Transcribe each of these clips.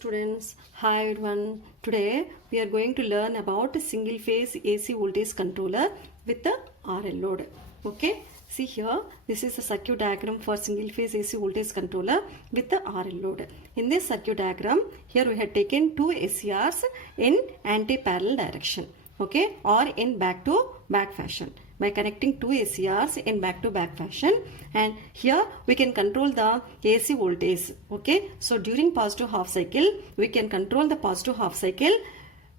students, hi everyone. Today we are going to learn about single phase AC voltage controller with the RL load. Okay, see here, this is a circuit diagram for single phase AC voltage controller with the RL load. In this circuit diagram, here we have taken two ACRs in anti-parallel direction, okay, or in back-to-back fashion. By connecting two ACRs in back-to-back fashion, and here we can control the AC voltage. Okay, so during positive half cycle we can control the positive half cycle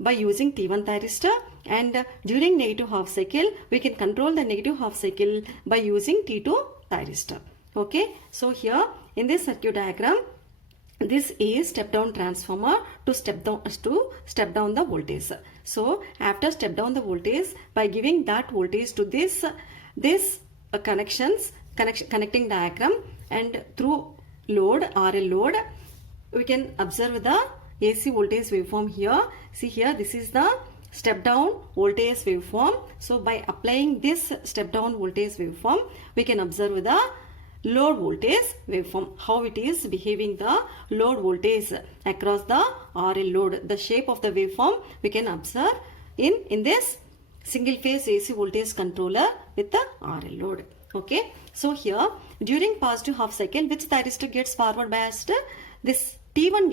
by using T1 thyristor, and during negative half cycle we can control the negative half cycle by using T2 thyristor. Okay, so here in this circuit diagram, this is step down transformer to step down the voltage. So after step down the voltage, by giving that voltage to this connecting diagram, and through load RL load, we can observe the AC voltage waveform here. See here, this is the step down voltage waveform. So by applying this step down voltage waveform, we can observe the load voltage waveform, how it is behaving the load voltage across the RL load. The shape of the waveform we can observe in this single phase AC voltage controller with the RL load. Okay, so here during positive half cycle, which thyristor gets forward biased? This T1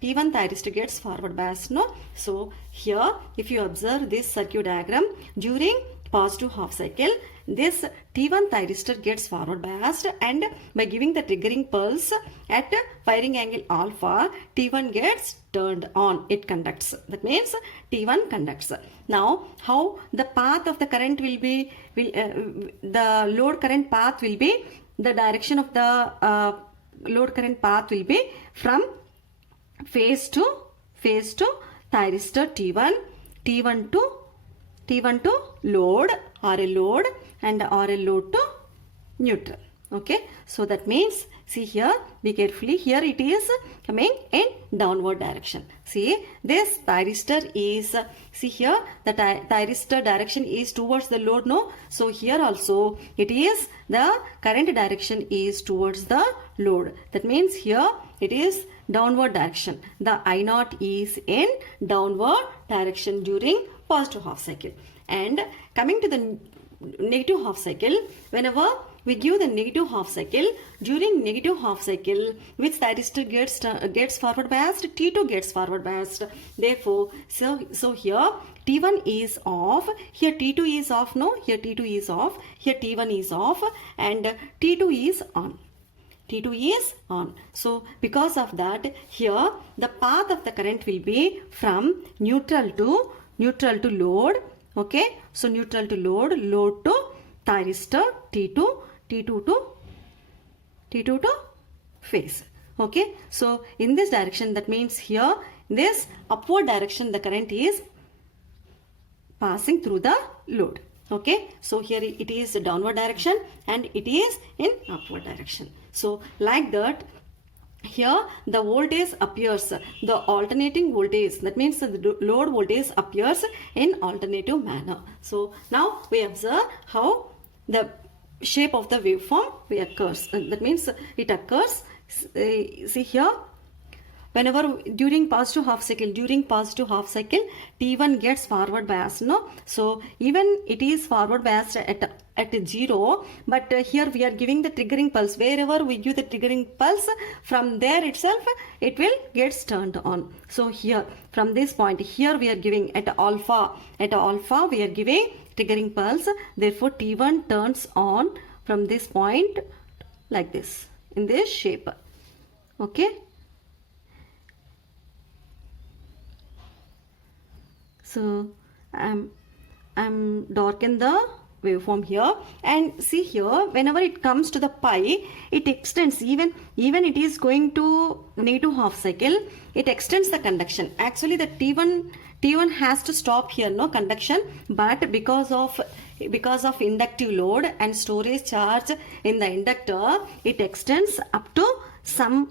thyristor gets forward biased, no? So here if you observe this circuit diagram, during positive half cycle, this T1 thyristor gets forward biased, and by giving the triggering pulse at firing angle alpha, T1 gets turned on, it conducts. That means T1 conducts. Now how the path of the current will be, the load current path will be, the direction of the load current path will be from phase to thyristor T1 to load, RL load, and RL load to neutral. Okay, so that means, see here, be carefully, here it is coming in downward direction. See, this thyristor is, see here, the thyristor direction is towards the load, no? So here also it is, the current direction is towards the load. That means here it is downward direction. The I0 is in downward direction during positive half cycle. And coming to the negative half cycle, whenever we give the negative half cycle, during negative half cycle, which thyristor gets forward biased? T2 gets forward biased. Therefore, so here T1 is off, here T2 is off, no? Here T2 is off, here T1 is off, and T2 is on. T2 is on. So because of that, here the path of the current will be from neutral to load. Okay, so neutral to load, load to thyristor, T2 to phase. Okay, so in this direction, that means here in this upward direction the current is passing through the load. Okay, so here it is downward direction and it is in upward direction. So like that, here the voltage appears, the alternating voltage, that means the load voltage appears in alternative manner. So now we observe how the shape of the waveform occurs. That means it occurs, see here, whenever during positive half cycle, T1 gets forward biased, no? So even it is forward biased at 0, but here we are giving the triggering pulse. Wherever we give the triggering pulse, from there itself it will get turned on. So here from this point, here we are giving at alpha we are giving triggering pulse. Therefore T1 turns on from this point like this, in this shape. Okay, so I'm darken the waveform here, and see here, whenever it comes to the pi, it extends, even it is going to negative half cycle, it extends the conduction. Actually the T1 has to stop here, no conduction, but because of inductive load and storage charge in the inductor, it extends up to some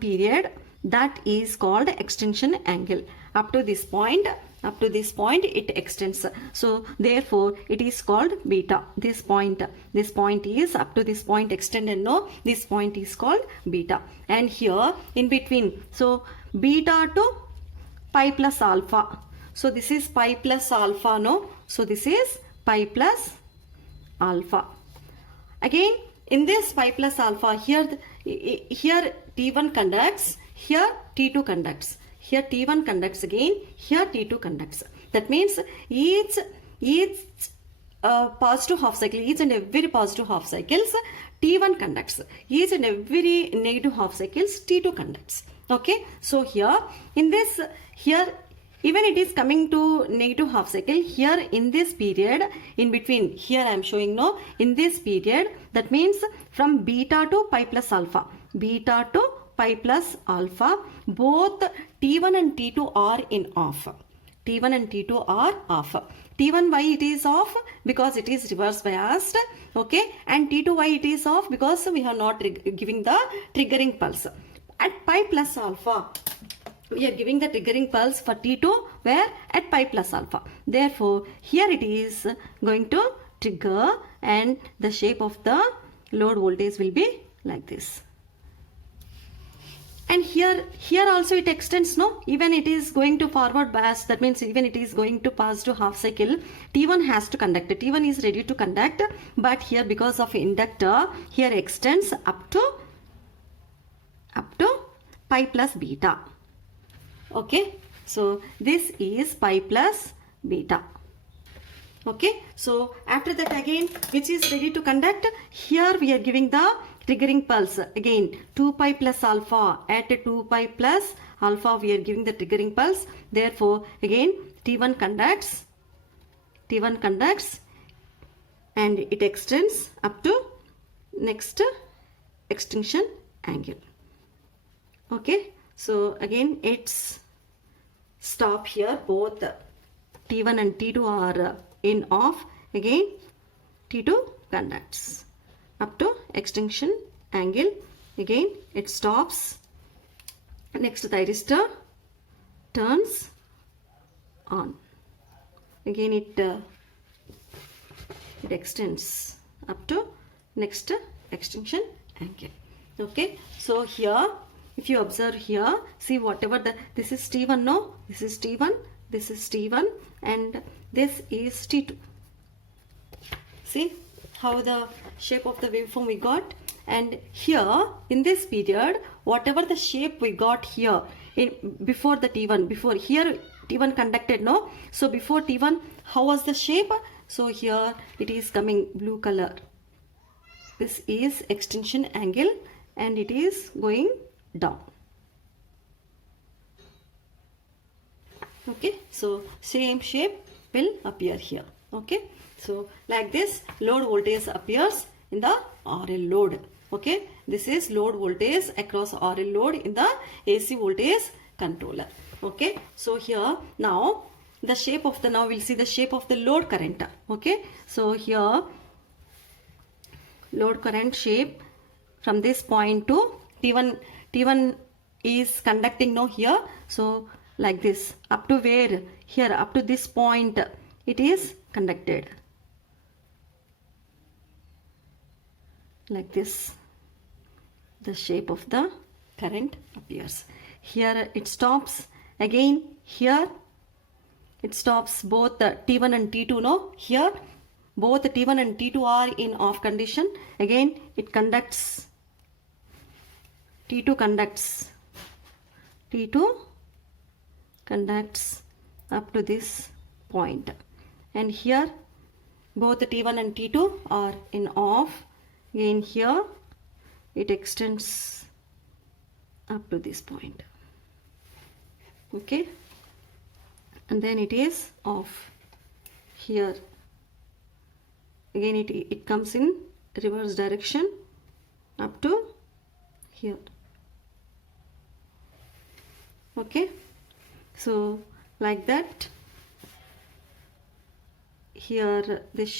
period. that is called extension angle. Up to this point it extends. So therefore it is called beta. This point is up to this point extended, no, this point is called beta. And here in between, so beta to pi plus alpha. So this is pi plus alpha, no, so this is pi plus alpha. Again in this pi plus alpha, here T1 conducts, here T2 conducts, here T1 conducts again, here T2 conducts. That means each positive half cycle, each and every positive half cycles T1 conducts, each and every negative half cycles T2 conducts. Okay, so here in this, here even it is coming to negative half cycle, here in this period in between, here I am showing, no, in this period, that means from beta to pi plus alpha, beta to pi plus alpha, both T1 and T2 are in off. T1 and T2 are off. T1 why it is off? Because it is reverse biased. Okay, and T2 why it is off? Because we are not giving the triggering pulse. At pi plus alpha, we are giving the triggering pulse for T2 where at pi plus alpha. Therefore here it is going to trigger and the shape of the load voltage will be like this. And here also it extends, no, even it is going to forward bias, that means even it is going to pass to half cycle, T1 has to conduct, T1 is ready to conduct, but here because of inductor, here extends up to pi plus beta. Okay, so this is pi plus beta. Okay, so after that again, which is ready to conduct, here we are giving the triggering pulse again 2 pi plus alpha. At 2 pi plus alpha we are giving the triggering pulse. Therefore again T1 conducts and it extends up to next extinction angle. Okay, so again it's stop here, both T1 and T2 are in off. Again T2 conducts up to extinction angle. Again it stops. Next thyristor turns on. Again it extends up to next extinction angle. Okay, so here if you observe here, see whatever this is T1, no, this is T1, this is T1 and this is T2. See how the shape of the waveform we got. And here in this period, whatever the shape we got here before the T1, before here T1 conducted, no, so before T1 how was the shape? So here it is coming blue color, this is extinction angle and it is going down. Okay, so same shape will appear here. Okay, so like this load voltage appears in the RL load. Okay, this is load voltage across RL load in the AC voltage controller. Okay, so here now the shape of the, now we'll see the shape of the load current. Okay, so here load current shape from this point to T1 is conducting, no, here, so like this up to where, here up to this point it is conducted like this. The shape of the current appears. Here it stops. Again here it stops, both the T1 and T2, no, here both the T1 and T2 are in off condition. Again it conducts, T2 conducts up to this point, and here both the T1 and T2 are in off. Again here it extends up to this point. Okay, and then it is off. Here again it comes in reverse direction up to here. Okay, so like that, here this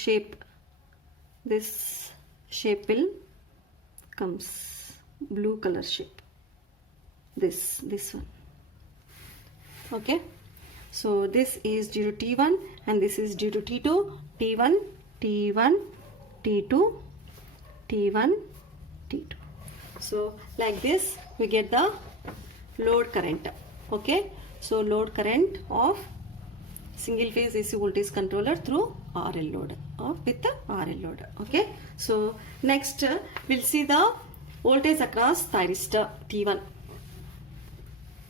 shape will comes blue color shape. this one. Okay, so this is due to T1 and this is due to T2. T1, T1, T2, T1, T2. So like this we get the load current. Okay, so load current of single phase AC voltage controller through RL load or with the RL load. Okay, so next we'll see the voltage across thyristor T1.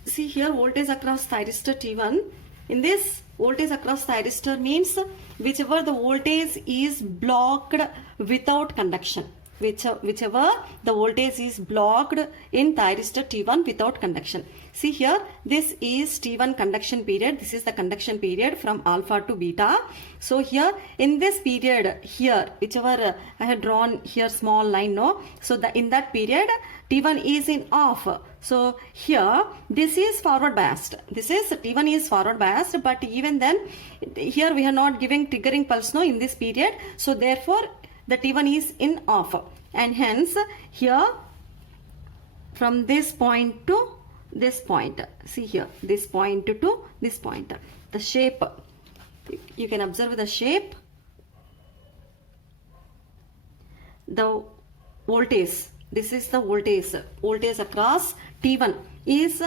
See here, voltage across thyristor T1. In this, voltage across thyristor means whichever the voltage is blocked without conduction. Whichever the voltage is blocked in thyristor T1 without conduction. See here, this is T1 conduction period. This is the conduction period from alpha to beta. So here in this period here, whichever I had drawn here small line, no. So in that period T1 is in off. So here this is forward biased. This is T1 is forward biased, but even then here we are not giving triggering pulse, no, in this period. So therefore the T1 is in off, and hence here from this point to this point, see here, this point to this point, the shape, you can observe the shape, the voltage, this is the voltage across T1 is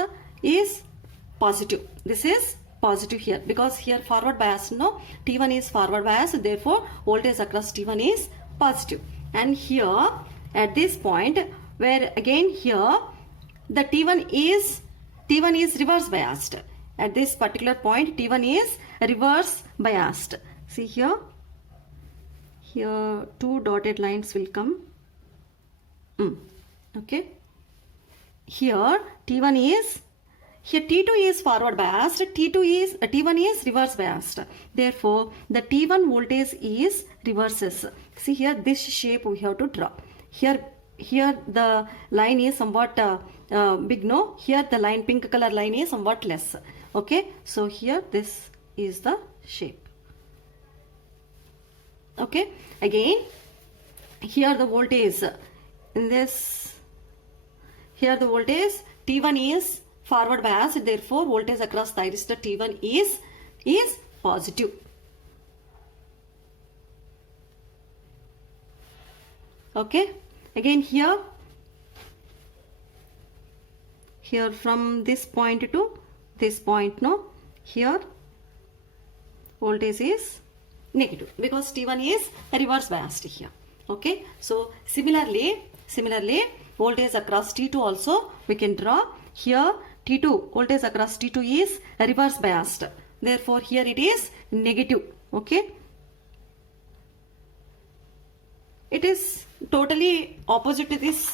positive. This is positive here because here forward bias, no, T1 is forward bias, therefore voltage across T1 is positive. And here at this point where again here the T1 is reverse biased. At this particular point T1 is reverse biased. See here two dotted lines will come. Okay, here T1 is, here T2 is forward biased, T1 is reverse biased. Therefore, the T1 voltage is reverses. See here, this shape we have to draw. Here the line is somewhat big, no. Here the line, pink color line is somewhat less. Okay, so here this is the shape. Okay, again here the voltage in this, here the voltage T1 is forward bias, therefore voltage across thyristor T1 is positive. Okay, again here from this point to this point, no, here voltage is negative because T1 is reverse biased here. Okay, so similarly voltage across T2 also we can draw. Here T2, voltage across T2 is reverse biased, therefore here it is negative. Okay, it is totally opposite to this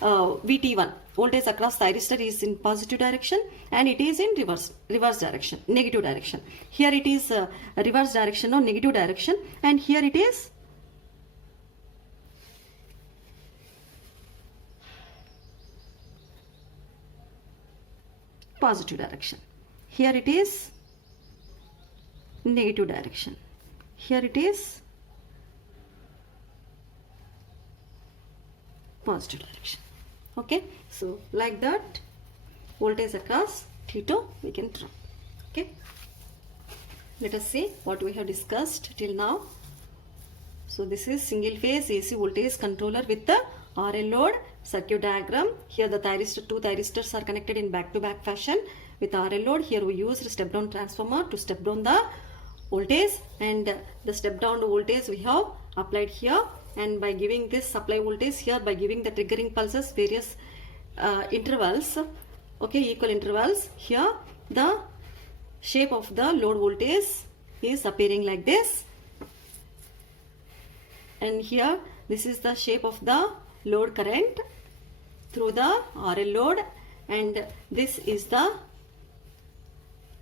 VT1. Voltage across thyristor is in positive direction and it is in reverse direction, negative direction. Here it is reverse direction or negative direction, and here it is positive direction. Here it is negative direction. Here it is positive direction. Okay, so like that voltage across T2 we can draw. Okay, let us see what we have discussed till now. So this is single phase AC voltage controller with the RL load circuit diagram. Here the two thyristors are connected in back-to-back fashion with RL load. Here we use a step down transformer to step down the voltage, and the step down voltage we have applied here, and by giving this supply voltage here, by giving the triggering pulses various intervals, okay, equal intervals, here the shape of the load voltage is appearing like this, and here this is the shape of the load current through the RL load, and this is the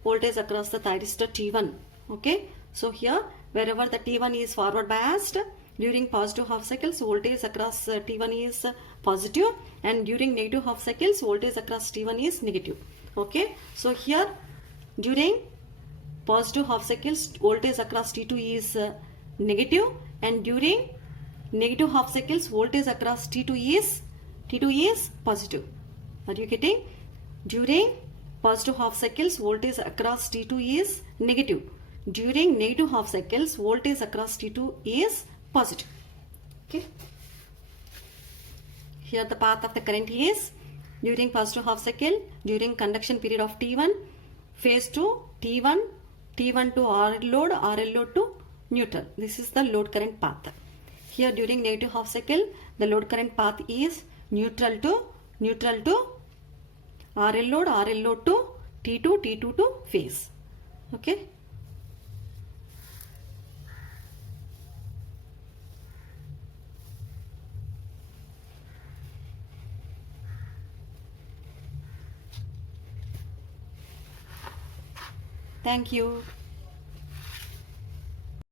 voltage across the thyristor T1. Okay, so here wherever the T1 is forward biased, during positive half cycles voltage across T1 is positive, and during negative half cycles voltage across T1 is negative. Okay, so here during positive half cycles voltage across T2 is negative, and during negative half cycles voltage across T2 is positive. Are you getting? During positive half cycles, voltage across T2 is negative. During negative half cycles, voltage across T2 is positive. Okay. Here the path of the current is during positive half cycle, during conduction period of T1, phase to T1, T1 to RL load to neutral. This is the load current path. Here during negative half cycle, the load current path is neutral to RL load to T2 to phase. Okay. Thank you.